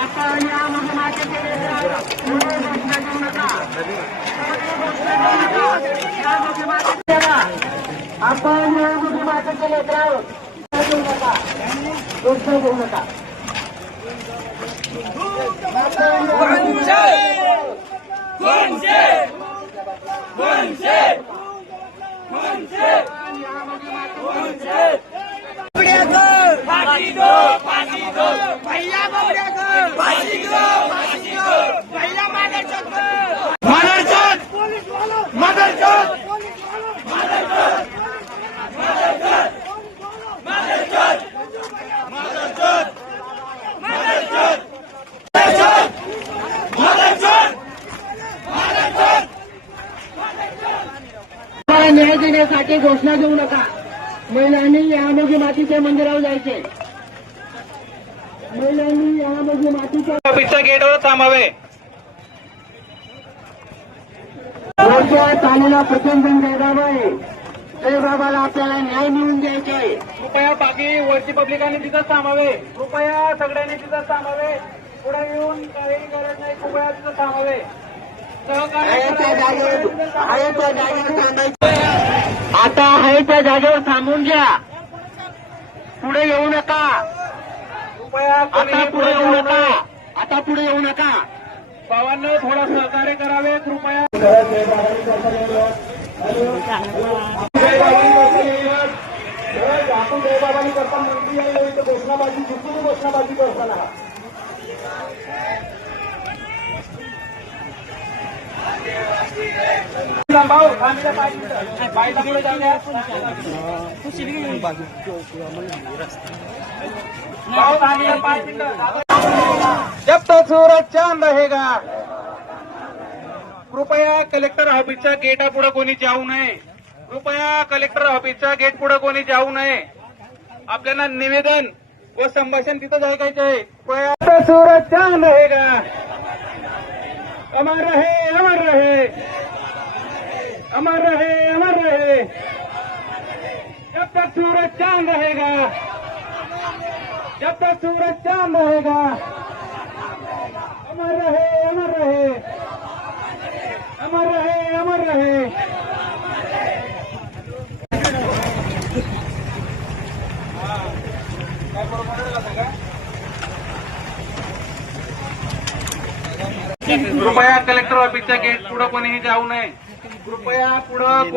आपण या मोहिमेचे आपण या मोहिमेचे लेकराव घेऊ नका, गोष्ट घेऊ नका. न्याय देण्यासाठी घोषणा देऊ नका. महिलांनी यामध्ये मातीच्या मंदिरावर जायचे. महिलांनी यामध्ये मातीच्या ऑफिसच्या गेटवर थांबावे. चालेला प्रचंड जयबाबा आहे. जयबाबाला आपल्याला न्याय मिळवून द्यायचा आहे. कृपया बाकी वरची पब्लिकांनी तिथंच थांबावे. कृपया सगळ्यांनी तिथंच थांबावे. पुढे येऊन काही गरज नाही. कृपया तिथं थांबावे. आता आहे त्या जागेवर थांबून घ्या. पुढे येऊ नका. कृपया आता पुढे येऊ नका. आता पुढे येऊ नका. भावांनो थोडं सहकार्य करावे. कृपया आपण जयबाबांनी करता मंत्री घोषणाबाजी चुकून घोषणाबाजी करताना भाऊ बाईला पुढे जाऊ द्या. जब तक सूरज चांद रहेगा. कृपया कलेक्टर ऑफिसच्या गेटा पुढे कोणी जाऊ नये. कृपया कलेक्टर ऑफिसच्या गेट पुढे कोणी जाऊ नये. आपल्याला निवेदन व संभाषण तिथं ऐकायचं आहे. कृपया सूरज चांद रहेगा. अमर रहे, अमर रहे, अमर रहे, अमर रहे. जब तक सूरज चांद रहेगा, जब तक सूरज चांद रहेगा. अमर रहे, अमर रहे, अमर रहे, अमर रहे. कृपया कलेक्टर ऑफिसच्या गेट पुढे कोणीही जाऊ नये. कृपया पुढे